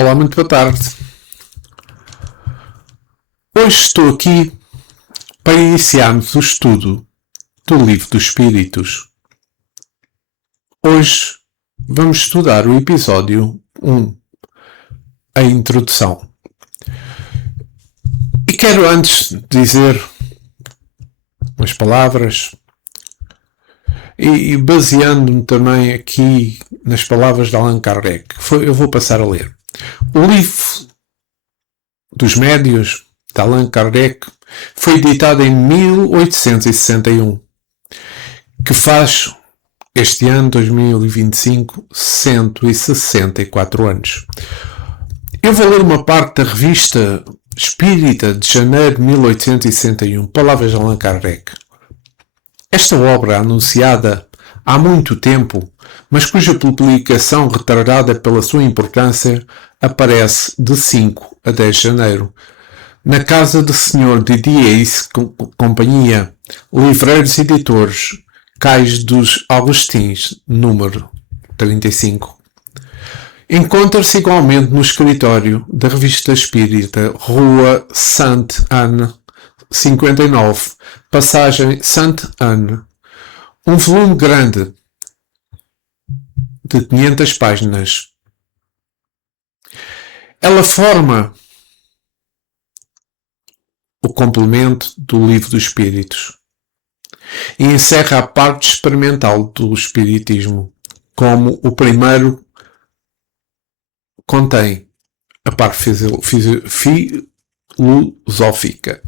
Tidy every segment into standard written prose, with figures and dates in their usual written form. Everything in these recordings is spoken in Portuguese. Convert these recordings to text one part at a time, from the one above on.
Olá, muito boa tarde. Hoje estou aqui para iniciarmos o estudo do Livro dos Espíritos. Hoje vamos estudar o episódio 1, a introdução. E quero antes dizer umas palavras e baseando-me também aqui nas palavras de Allan Kardec, eu vou passar a ler. O Livro dos Médiuns, de Allan Kardec, foi editado em 1861, que faz este ano, 2025, 164 anos. Eu vou ler uma parte da Revista Espírita de janeiro de 1861, palavras de Allan Kardec. Esta obra, anunciada há muito tempo, mas cuja publicação, retardada pela sua importância, aparece de 5 a 10 de janeiro, na casa do Sr. Didier Companhia, Livreiros Editores, Cais dos Augustins, número 35. Encontra-se igualmente no escritório da Revista Espírita, Rua Sainte-Anne, 59, Passagem Sainte-Anne, um volume grande de 500 páginas. Ela forma o complemento do Livro dos Espíritos e encerra a parte experimental do Espiritismo, como o primeiro contém a parte filosófica.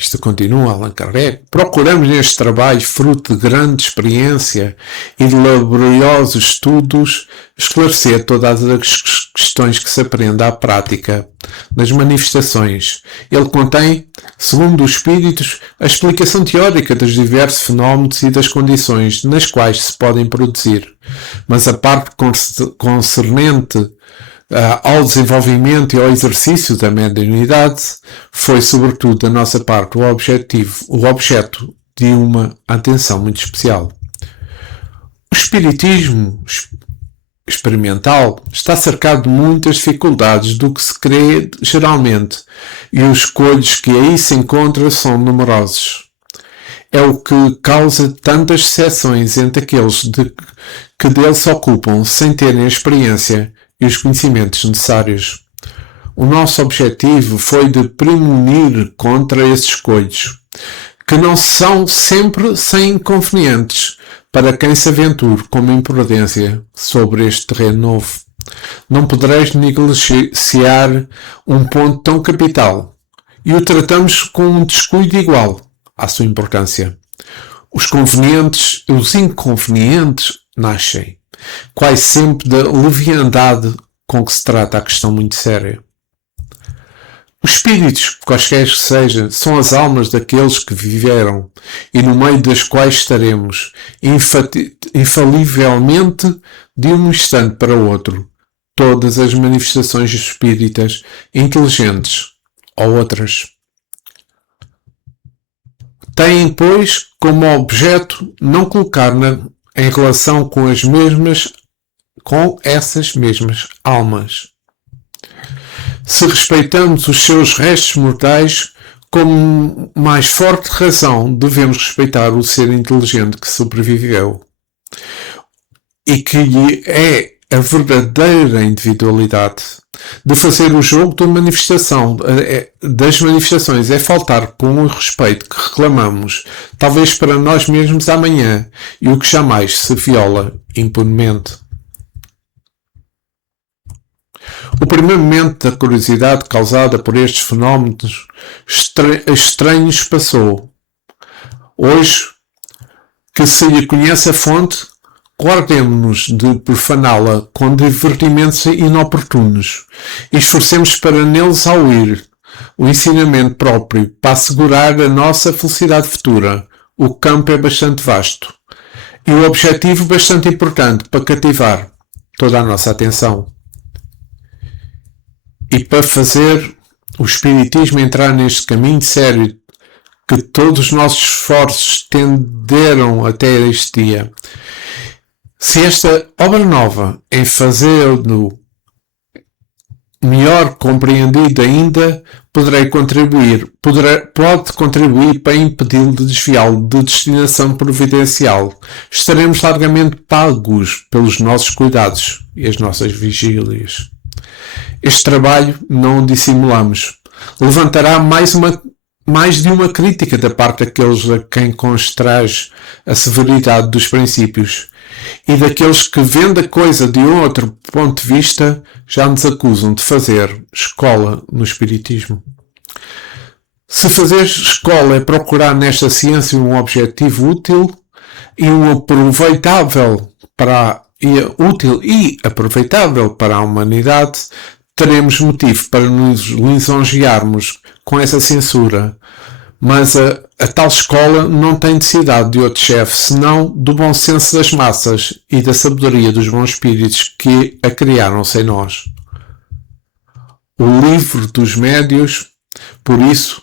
Isto continua Allan Kardec, procuramos neste trabalho, fruto de grande experiência e de laboriosos estudos, esclarecer todas as questões que se aprende à prática das manifestações. Ele contém, segundo os Espíritos, a explicação teórica dos diversos fenómenos e das condições nas quais se podem produzir, mas a parte concernente ao desenvolvimento e ao exercício da mediunidade foi, sobretudo, da nossa parte, o objeto de uma atenção muito especial. O espiritismo experimental está cercado de muitas dificuldades do que se crê geralmente, e os escolhos que aí se encontram são numerosos. É o que causa tantas exceções entre aqueles que dele se ocupam sem terem a experiência e os conhecimentos necessários. O nosso objetivo foi de premunir contra esses escolhos, que não são sempre sem inconvenientes para quem se aventure com uma imprudência sobre este terreno novo. Não podereis negligenciar um ponto tão capital, e o tratamos com um descuido igual à sua importância. Os inconvenientes nascem quase sempre da leviandade com que se trata a questão muito séria. Os espíritos, quaisquer que sejam, são as almas daqueles que viveram e no meio das quais estaremos, infalivelmente, de um instante para o outro, todas as manifestações espíritas inteligentes ou outras. Têm, pois, como objeto não colocar em relação com essas mesmas almas. Se respeitamos os seus restos mortais, com mais forte razão devemos respeitar o ser inteligente que sobreviveu e que lhe é a verdadeira individualidade. De fazer o jogo das manifestações é faltar com o respeito que reclamamos, talvez para nós mesmos amanhã, e o que jamais se viola impunemente. O primeiro momento da curiosidade causada por estes fenómenos estranhos passou. Hoje, que se lhe conhece a fonte, guardemo-nos de profaná-la com divertimentos inoportunos e esforcemos para neles auir o ensinamento próprio para assegurar a nossa felicidade futura. O campo é bastante vasto e o objetivo bastante importante para cativar toda a nossa atenção. E para fazer o Espiritismo entrar neste caminho sério que todos os nossos esforços tenderam até este dia, se Se esta obra nova, em fazê-lo melhor compreendido ainda, pode contribuir para impedi-lo de desviá-lo de destinação providencial. Estaremos largamente pagos pelos nossos cuidados e as nossas vigílias. Este trabalho, não o dissimulamos, levantará mais de uma crítica da parte daqueles a quem constrange a severidade dos princípios e daqueles que, vendo a coisa de um outro ponto de vista, já nos acusam de fazer escola no Espiritismo. Se fazer escola é procurar nesta ciência um objetivo útil e aproveitável para a humanidade, teremos motivo para nos lisonjearmos com essa censura. Mas a tal escola não tem necessidade de outro chefe, senão do bom senso das massas e da sabedoria dos bons espíritos que a criaram sem nós. O livro dos médios, por isso,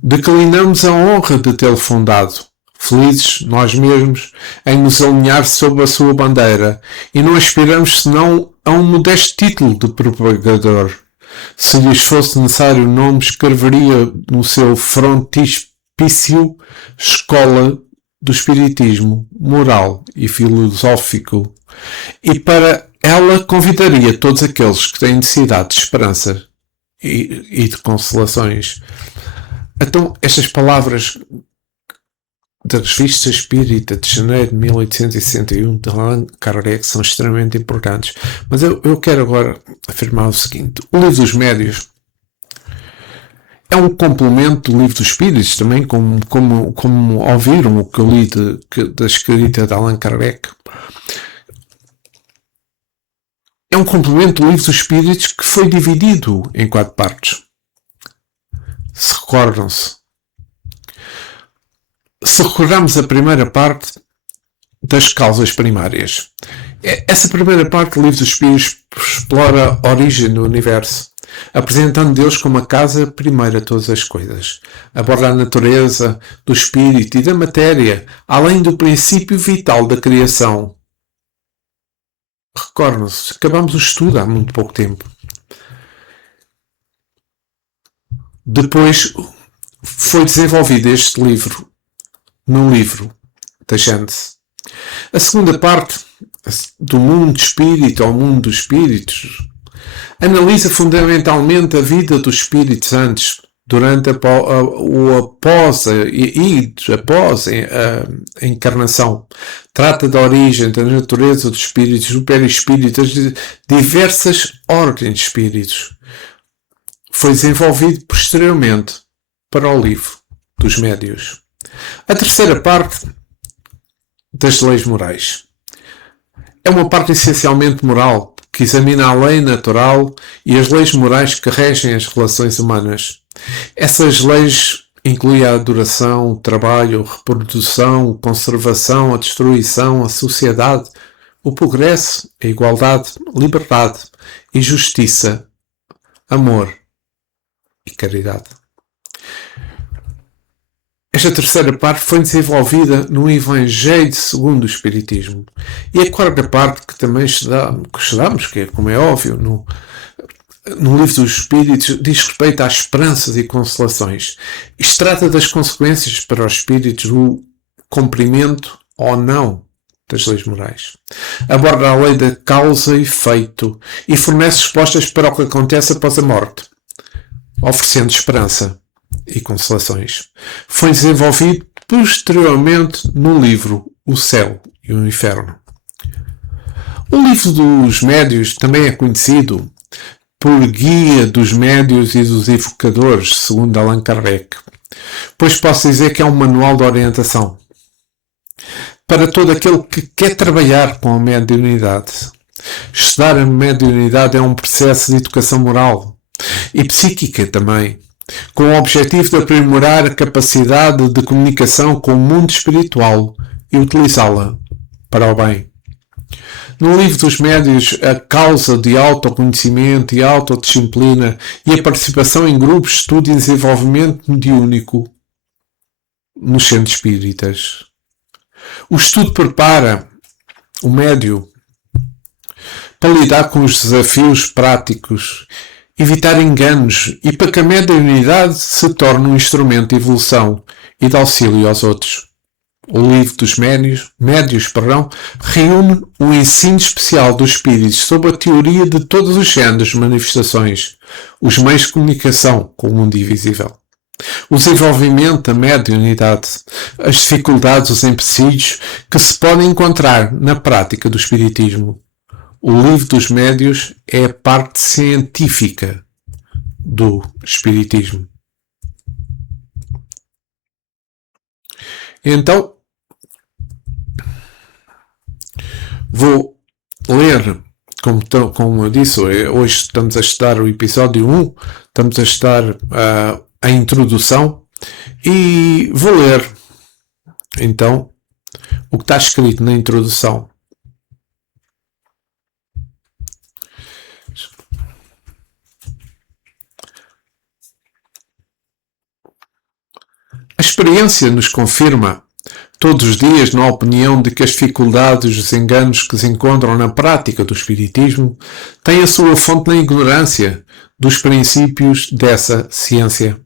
declinamos a honra de tê-lo fundado, felizes nós mesmos em nos alinhar sob a sua bandeira, e não aspiramos senão a um modesto título de propagador. Se lhes fosse necessário o nome, escreveria no seu frontispício Escola do Espiritismo Moral e Filosófico, e para ela convidaria todos aqueles que têm necessidade de esperança e de consolações. Então, estas palavras da Revista Espírita de janeiro de 1861 de Allan Kardec são extremamente importantes. Mas eu quero agora afirmar o seguinte: o Livro dos Médios é um complemento do Livro dos Espíritos, também, como ouviram o que eu li da escrita de Allan Kardec. É um complemento do Livro dos Espíritos que foi dividido em 4 partes. Se recordam-se. Se recordarmos a primeira parte das causas primárias, essa primeira parte do Livro dos Espíritos explora a origem do universo, apresentando Deus como a causa primeira de todas as coisas. Aborda a natureza do espírito e da matéria, além do princípio vital da criação. Recordam-se, acabamos o estudo há muito pouco tempo. Depois foi desenvolvido este livro num livro da Gênese. A segunda parte, do mundo espírito ao mundo dos espíritos, analisa fundamentalmente a vida dos espíritos antes, durante após a encarnação. Trata da origem, da natureza dos espíritos, do perispírito, das diversas ordens de espíritos. Foi desenvolvido posteriormente para o Livro dos Médios. A terceira parte, das leis morais, é uma parte essencialmente moral, que examina a lei natural e as leis morais que regem as relações humanas. Essas leis incluem a adoração, o trabalho, a reprodução, a conservação, a destruição, a sociedade, o progresso, a igualdade, liberdade e justiça, amor e caridade. Esta terceira parte foi desenvolvida no Evangelho segundo o Espiritismo. E a quarta parte, que também estudamos, que é, como é óbvio, no Livro dos Espíritos, diz respeito às esperanças e consolações. Isto trata das consequências para os espíritos do cumprimento ou não das leis morais. Aborda a lei da causa e efeito e fornece respostas para o que acontece após a morte, oferecendo esperança e consolações. Foi desenvolvido posteriormente no livro O Céu e o Inferno. O Livro dos Médios também é conhecido por Guia dos Médios e dos Evocadores, segundo Allan Kardec, pois posso dizer que é um manual de orientação para todo aquele que quer trabalhar com a mediunidade. Estudar a mediunidade é um processo de educação moral e psíquica também, com o objetivo de aprimorar a capacidade de comunicação com o mundo espiritual e utilizá-la para o bem. No Livro dos Médios, a causa de autoconhecimento e autodisciplina e a participação em grupos de estudo e desenvolvimento mediúnico nos centros espíritas. O estudo prepara o médio, para lidar com os desafios práticos, evitar enganos e para que a mediunidade se torne um instrumento de evolução e de auxílio aos outros. O livro dos médios reúne um ensino especial dos espíritos sobre a teoria de todos os géneros de manifestações, os meios de comunicação com o mundo invisível, o desenvolvimento da mediunidade, as dificuldades, os empecilhos que se podem encontrar na prática do espiritismo. O livro dos médios é a parte científica do espiritismo. Então, vou ler, como eu disse, hoje estamos a estudar o episódio 1, estamos a estudar a introdução, e vou ler, então, o que está escrito na introdução. A experiência nos confirma todos os dias na opinião de que as dificuldades e os enganos que se encontram na prática do espiritismo têm a sua fonte na ignorância dos princípios dessa ciência.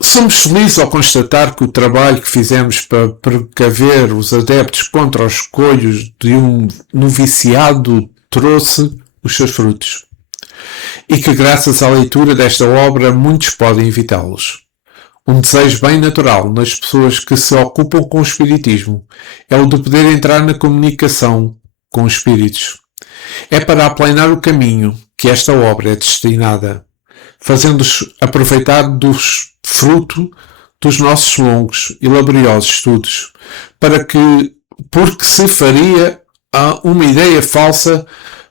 Somos felizes ao constatar que o trabalho que fizemos para precaver os adeptos contra os escolhos de um noviciado trouxe os seus frutos. E que graças à leitura desta obra muitos podem evitá-los. Um desejo bem natural nas pessoas que se ocupam com o espiritismo é o de poder entrar na comunicação com os espíritos. É para aplanar o caminho que esta obra é destinada, fazendo-os aproveitar dos fruto dos nossos longos e laboriosos estudos, porque se faria uma ideia falsa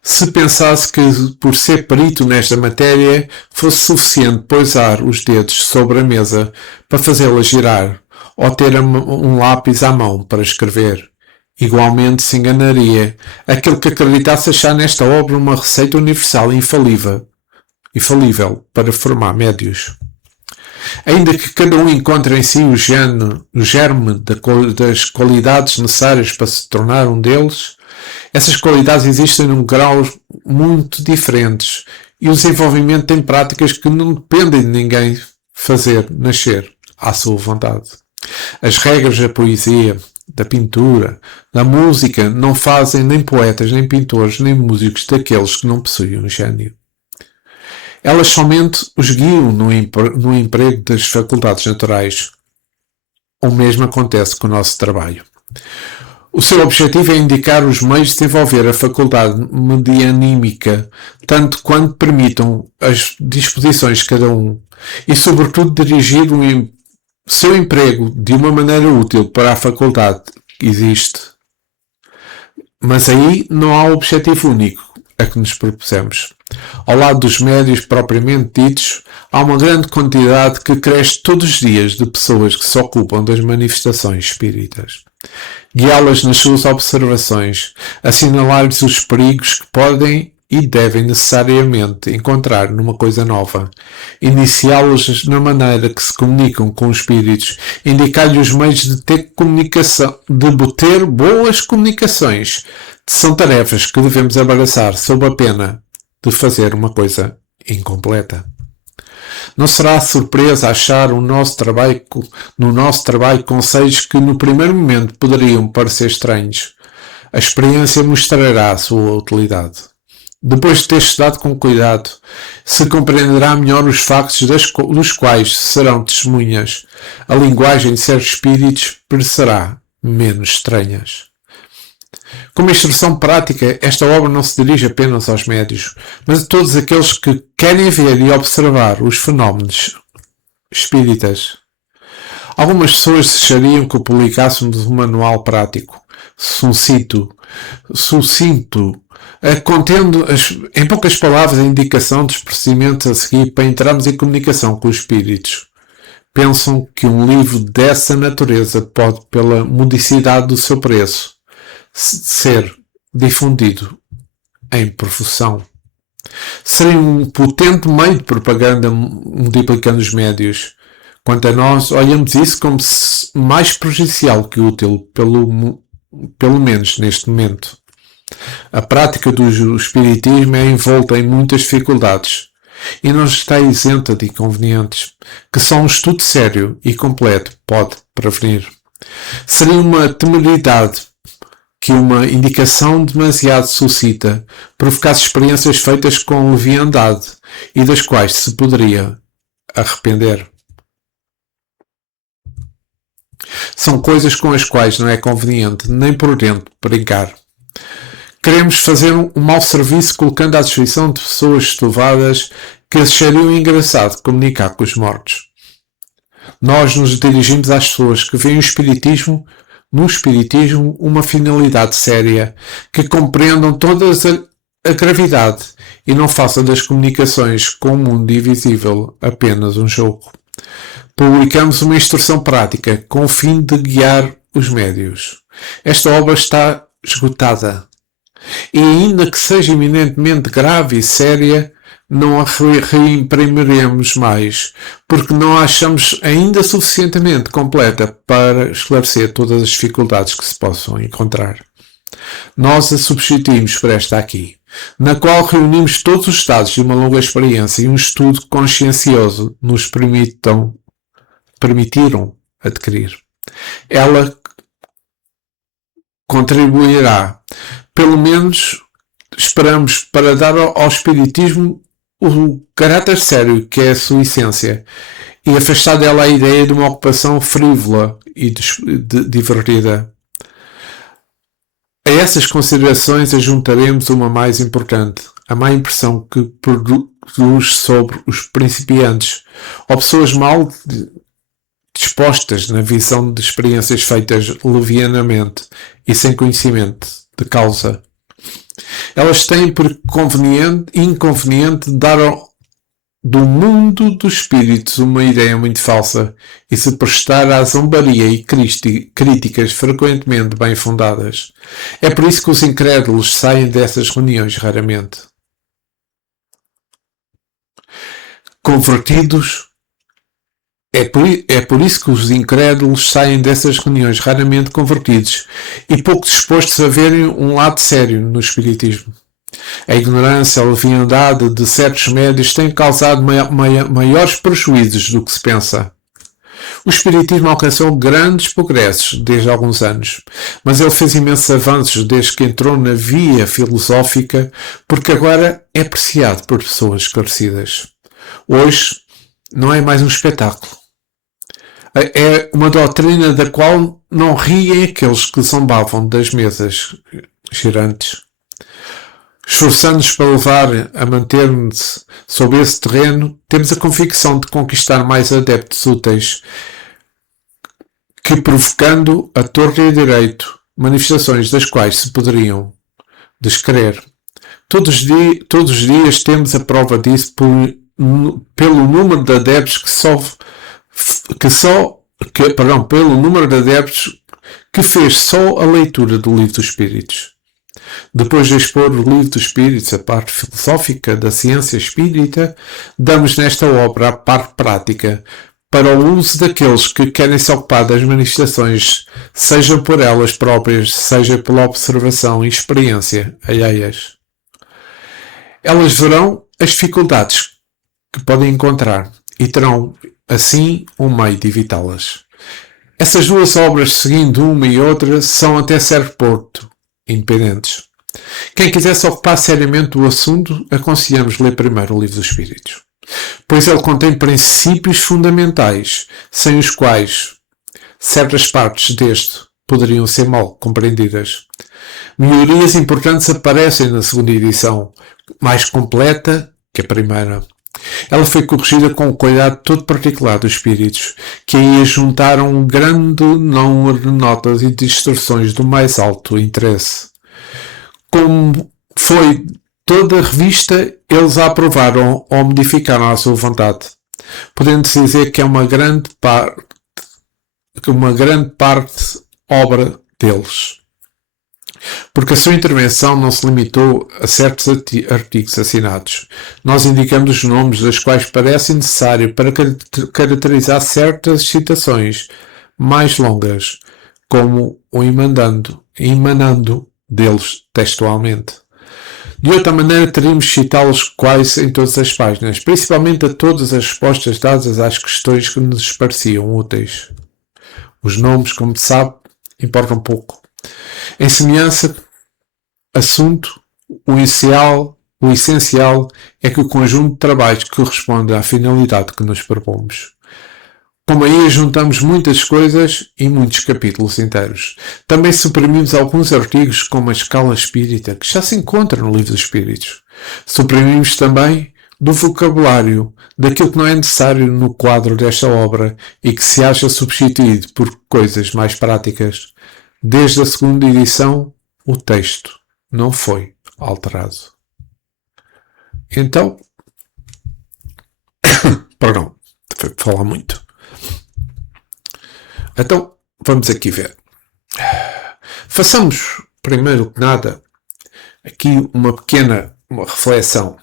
se pensasse que, por ser perito nesta matéria, fosse suficiente pousar os dedos sobre a mesa para fazê-la girar, ou ter um lápis à mão para escrever. Igualmente se enganaria aquele que acreditasse achar nesta obra uma receita universal e infalível para formar médios. Ainda que cada um encontre em si o germe das qualidades necessárias para se tornar um deles, essas qualidades existem num grau muito diferentes e o desenvolvimento tem práticas que não dependem de ninguém fazer nascer à sua vontade. As regras da poesia, da pintura, da música não fazem nem poetas, nem pintores, nem músicos daqueles que não possuem um gênio. Elas somente os guiam no emprego das faculdades naturais. O mesmo acontece com o nosso trabalho. O seu objetivo é indicar os meios de desenvolver a faculdade medianímica, tanto quanto permitam as disposições de cada um, e sobretudo dirigir o seu emprego de uma maneira útil para a faculdade que existe. Mas aí não há objetivo único a que nos propusemos. Ao lado dos médios propriamente ditos, há uma grande quantidade que cresce todos os dias de pessoas que se ocupam das manifestações espíritas. Guiá-las nas suas observações, assinalar-lhes os perigos que podem e devem necessariamente encontrar numa coisa nova, iniciá-los na maneira que se comunicam com os espíritos, indicar-lhes os meios de ter boas comunicações. São tarefas que devemos abraçar sob a pena de fazer uma coisa incompleta. Não será surpresa achar no nosso trabalho conselhos que no primeiro momento poderiam parecer estranhos. A experiência mostrará a sua utilidade. Depois de ter estudado com cuidado, se compreenderá melhor os factos dos quais serão testemunhas. A linguagem de certos espíritos parecerá menos estranhas. Como instrução prática, esta obra não se dirige apenas aos médios, mas a todos aqueles que querem ver e observar os fenómenos espíritas. Algumas pessoas desejariam que o publicássemos um manual prático, sucinto, contendo, em poucas palavras, a indicação dos procedimentos a seguir para entrarmos em comunicação com os espíritos. Pensam que um livro dessa natureza pode, pela modicidade do seu preço, ser difundido em profusão. Seria um potente meio de propaganda multiplicando os médios. Quanto a nós, olhamos isso como mais prejudicial que útil, pelo pelo menos neste momento. A prática do espiritismo é envolta em muitas dificuldades e não está isenta de inconvenientes, que só um estudo sério e completo pode prevenir. Seria uma temeridade que uma indicação demasiado suscita provocasse experiências feitas com leviandade e das quais se poderia arrepender. São coisas com as quais não é conveniente nem prudente brincar. Queremos fazer um mau serviço colocando à disposição de pessoas estuvadas que achariam engraçado comunicar com os mortos. Nós nos dirigimos às pessoas que veem no Espiritismo uma finalidade séria, que compreendam toda a gravidade e não façam das comunicações com o mundo invisível apenas um jogo. Publicamos uma instrução prática com o fim de guiar os médios. Esta obra está esgotada e, ainda que seja eminentemente grave e séria, não a reimprimiremos mais, porque não a achamos ainda suficientemente completa para esclarecer todas as dificuldades que se possam encontrar. Nós a substituímos por esta aqui, na qual reunimos todos os estados de uma longa experiência e um estudo consciencioso nos permitiram adquirir. Ela contribuirá, pelo menos esperamos, para dar ao Espiritismo o caráter sério que é a sua essência e afastar dela a ideia de uma ocupação frívola e divertida. A essas considerações ajuntaremos uma mais importante, a má impressão que produz sobre os principiantes ou pessoas mal dispostas na visão de experiências feitas levianamente e sem conhecimento de causa. Elas têm por inconveniente dar do mundo dos espíritos uma ideia muito falsa e se prestar à zombaria e críticas frequentemente bem fundadas. É por isso que os incrédulos saem dessas reuniões raramente convertidos. É por isso que os incrédulos saem dessas reuniões raramente convertidos e pouco dispostos a verem um lado sério no espiritismo. A ignorância, a leviandade de certos médios tem causado maiores prejuízos do que se pensa. O espiritismo alcançou grandes progressos desde há alguns anos, mas ele fez imensos avanços desde que entrou na via filosófica, porque agora é apreciado por pessoas esclarecidas. Hoje não é mais um espetáculo. É uma doutrina da qual não riem aqueles que zombavam das mesas girantes. Esforçando-nos para levar a manter-nos sobre esse terreno, temos a convicção de conquistar mais adeptos úteis que, provocando a torre e a direito, manifestações das quais se poderiam descrer. Todos os dias temos a prova disso pelo número de adeptos pelo número de adeptos que fez só a leitura do Livro dos Espíritos. Depois de expor o Livro dos Espíritos, a parte filosófica da ciência espírita, damos nesta obra a parte prática para o uso daqueles que querem se ocupar das manifestações, seja por elas próprias, seja pela observação e experiência alheias. Elas verão as dificuldades que podem encontrar e terão assim um meio de evitá-las. Essas duas obras, seguindo uma e outra, são até certo ponto independentes. Quem quiser se ocupar seriamente do assunto, aconselhamos ler primeiro o Livro dos Espíritos, pois ele contém princípios fundamentais, sem os quais certas partes deste poderiam ser mal compreendidas. Melhorias importantes aparecem na segunda edição, mais completa que a primeira. Ela foi corrigida com o cuidado todo particular dos espíritos, que aí juntaram um grande número de notas e de instruções do mais alto interesse. Como foi toda a revista, eles a aprovaram ou modificaram à sua vontade, podendo-se dizer que é uma grande parte obra deles. Porque a sua intervenção não se limitou a certos artigos assinados. Nós indicamos os nomes das quais parece necessário para caracterizar certas citações mais longas, como ou emanando deles textualmente. De outra maneira, teríamos de citá-los quase em todas as páginas, principalmente a todas as respostas dadas às questões que nos pareciam úteis. Os nomes, como se sabe, importam pouco. Em semelhança, assunto, o essencial é que o conjunto de trabalhos corresponde à finalidade que nos propomos. Como aí juntamos muitas coisas e muitos capítulos inteiros. Também suprimimos alguns artigos como a escala espírita, que já se encontra no Livro dos Espíritos. Suprimimos também do vocabulário daquilo que não é necessário no quadro desta obra e que se acha substituído por coisas mais práticas. Desde a segunda edição, o texto não foi alterado. Então, perdão, foi falar muito. Então, vamos aqui ver. Façamos, primeiro que nada, aqui uma pequena reflexão.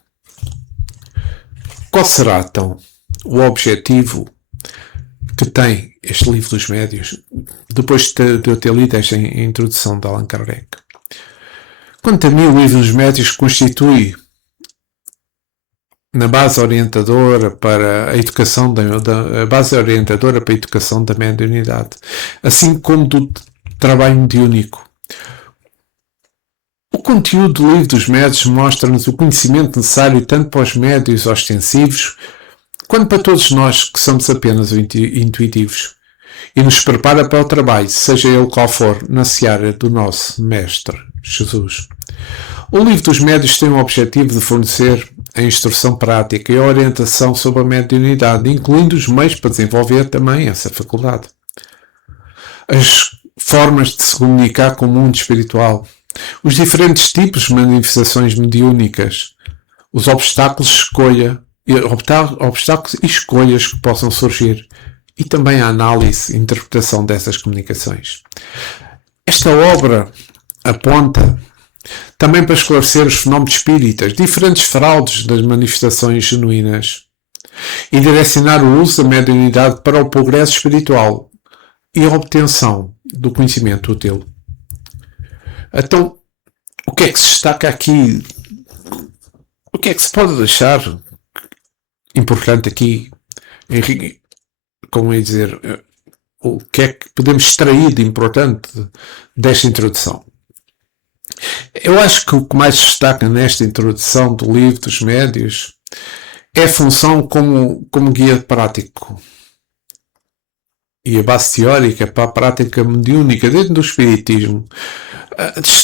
Qual será, então, o objetivo que tem este Livro dos Médios, depois de eu ter lido esta introdução de Allan Kardec? Quanto a mim, o Livro dos Médios constitui na base orientadora para a educação a base orientadora para a educação da mediunidade, assim como do trabalho mediúnico. O conteúdo do Livro dos Médios mostra-nos o conhecimento necessário tanto para os médios ostensivos quanto para todos nós que somos apenas intuitivos, e nos prepara para o trabalho, seja ele qual for, na seara do nosso Mestre Jesus. O Livro dos Médios tem o objetivo de fornecer a instrução prática e a orientação sobre a mediunidade, incluindo os meios para desenvolver também essa faculdade. As formas de se comunicar com o mundo espiritual, os diferentes tipos de manifestações mediúnicas, os obstáculos e escolhas que possam surgir, e também a análise e interpretação dessas comunicações. Esta obra aponta também para esclarecer os fenómenos espíritas, diferentes fraudes das manifestações genuínas, e direcionar o uso da mediunidade para o progresso espiritual e a obtenção do conhecimento útil. Então, o que é que se destaca aqui? O que é que se pode deixar importante aqui, como é dizer, o que é que podemos extrair de importante desta introdução? Eu acho que o que mais se destaca nesta introdução do Livro dos Médios é a função como guia prático e a base teórica para a prática mediúnica dentro do Espiritismo,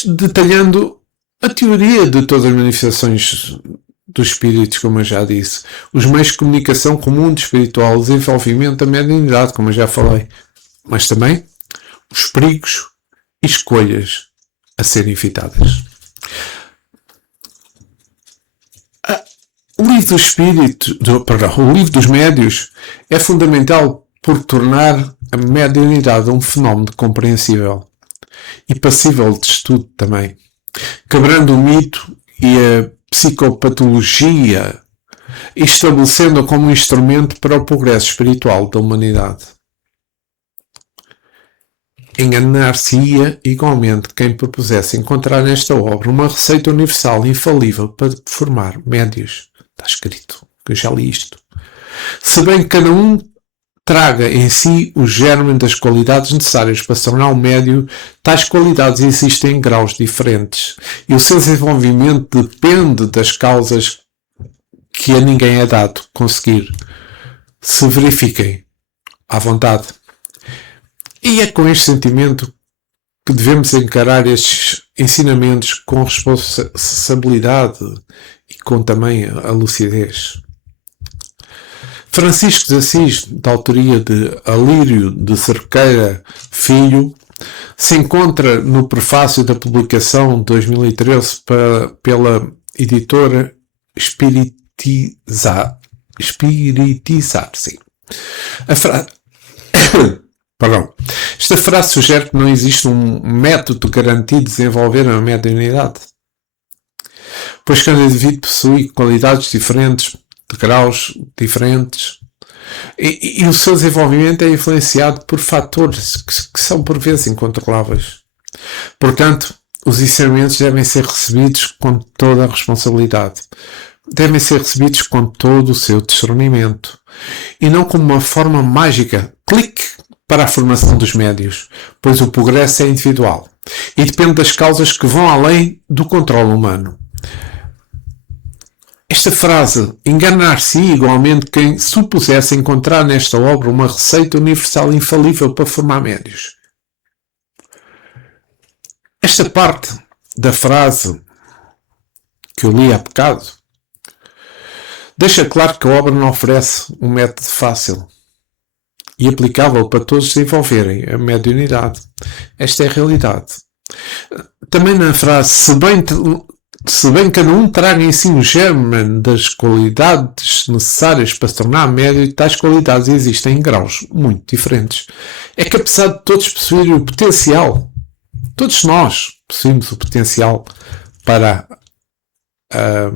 detalhando a teoria de todas as manifestações dos espíritos, como eu já disse, os meios de comunicação com o mundo espiritual, o desenvolvimento da mediunidade, como eu já falei, mas também os perigos e escolhas a serem evitadas. O Livro dos Médios é fundamental por tornar a mediunidade um fenómeno compreensível e passível de estudo também, quebrando o mito e a psicopatologia, estabelecendo-a como um instrumento para o progresso espiritual da humanidade. Enganar-se-ia igualmente quem propusesse encontrar nesta obra uma receita universal infalível para formar médios. Está escrito, que eu já li isto. Se bem que cada um traga em si o germe das qualidades necessárias para se tornar um médio, tais qualidades existem em graus diferentes e o seu desenvolvimento depende das causas que a ninguém é dado conseguir se verifiquem à vontade. E é com este sentimento que devemos encarar estes ensinamentos com responsabilidade e com também a lucidez. Francisco de Assis, da autoria de Alírio de Cerqueira Filho, se encontra no prefácio da publicação de 2013 pela editora Espiritizar. Sim. Esta frase sugere que não existe um método garantido de desenvolver a mediunidade, pois cada indivíduo possui qualidades diferentes, de graus diferentes, E o seu desenvolvimento é influenciado por fatores que são por vezes incontroláveis. Portanto, os ensinamentos devem ser recebidos com toda a responsabilidade. Devem ser recebidos com todo o seu discernimento. E não como uma forma mágica, clique, para a formação dos médios, pois o progresso é individual e depende das causas que vão além do controle humano. Esta frase enganar-se igualmente quem supusesse encontrar nesta obra uma receita universal infalível para formar médios. Esta parte da frase que eu li há bocado deixa claro que a obra não oferece um método fácil e aplicável para todos desenvolverem a mediunidade. Esta é a realidade. Também na frase, se bem cada um traga em si o germe das qualidades necessárias para se tornar médio, tais qualidades existem em graus muito diferentes. É que apesar de todos possuírem o potencial, todos nós possuímos o potencial para a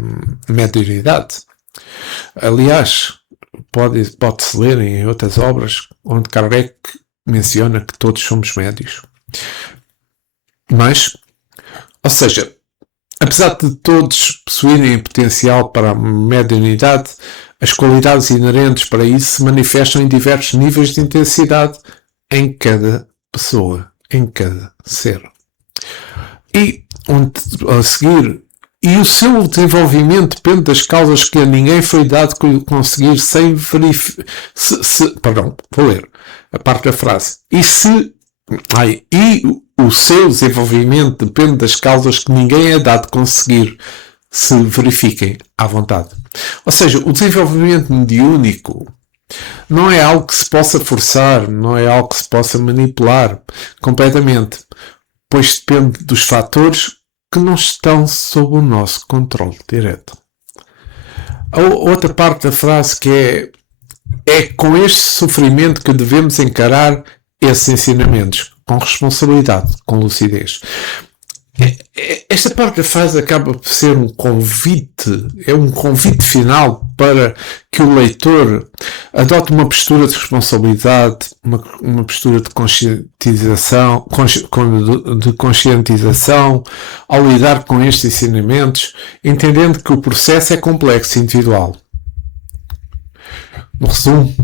mediunidade. Aliás, pode-se ler em outras obras onde Kardec menciona que todos somos médios. Mas, ou seja, apesar de todos possuírem potencial para a mediunidade, as qualidades inerentes para isso se manifestam em diversos níveis de intensidade em cada pessoa, em cada ser. E, a seguir, e o seu desenvolvimento depende das causas que a ninguém foi dado conseguir sem verificar. Perdão, vou ler a parte da frase. E o seu desenvolvimento depende das causas que ninguém é dado conseguir se verifiquem à vontade. Ou seja, o desenvolvimento mediúnico não é algo que se possa forçar, não é algo que se possa manipular completamente, pois depende dos fatores que não estão sob o nosso controle direto. A outra parte da frase que é com este sofrimento que devemos encarar esses ensinamentos, com responsabilidade, com lucidez. Esta parte da frase acaba por ser um convite, é um convite final para que o leitor adote uma postura de responsabilidade, uma postura de conscientização ao lidar com estes ensinamentos, entendendo que o processo é complexo e individual. No resumo,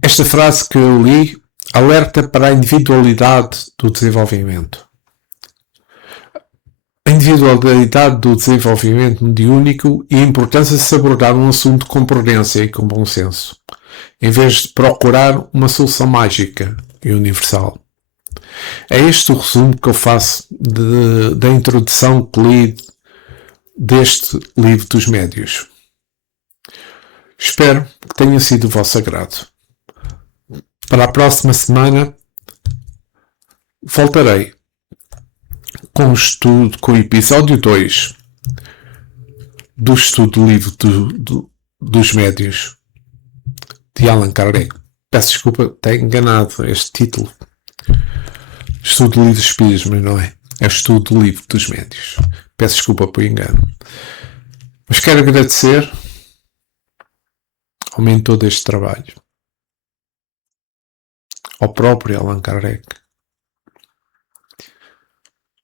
esta frase que eu li alerta para a individualidade do desenvolvimento. A individualidade do desenvolvimento mediúnico e a importância de se abordar um assunto com prudência e com bom senso, em vez de procurar uma solução mágica e universal. É este o resumo que eu faço da introdução que li deste livro dos médios. Espero que tenha sido do vosso agrado. Para a próxima semana voltarei com o estudo, com o episódio 2 do estudo do livro dos médios de Allan Kardec. Peço desculpa, tenho enganado este título. Estudo do livro dos espíritos, mas não é. É o estudo do livro dos médios. Peço desculpa por engano. Mas quero agradecer ao mentor deste trabalho, ao próprio Allan Kardec,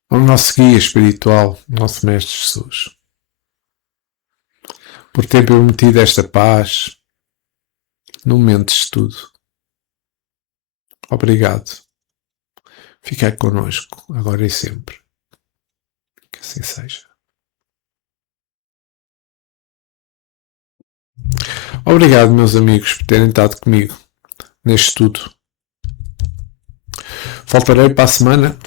ao nosso guia espiritual, nosso Mestre Jesus, por ter permitido esta paz no momento de estudo. Obrigado. Fiquai connosco, agora e sempre. Que assim seja. Obrigado, meus amigos, por terem estado comigo neste estudo. Voltarei para a semana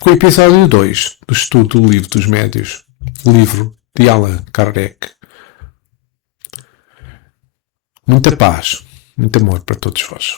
com o episódio 2 do estudo do livro dos médios, livro de Allan Kardec. Muita paz, muito amor para todos vós.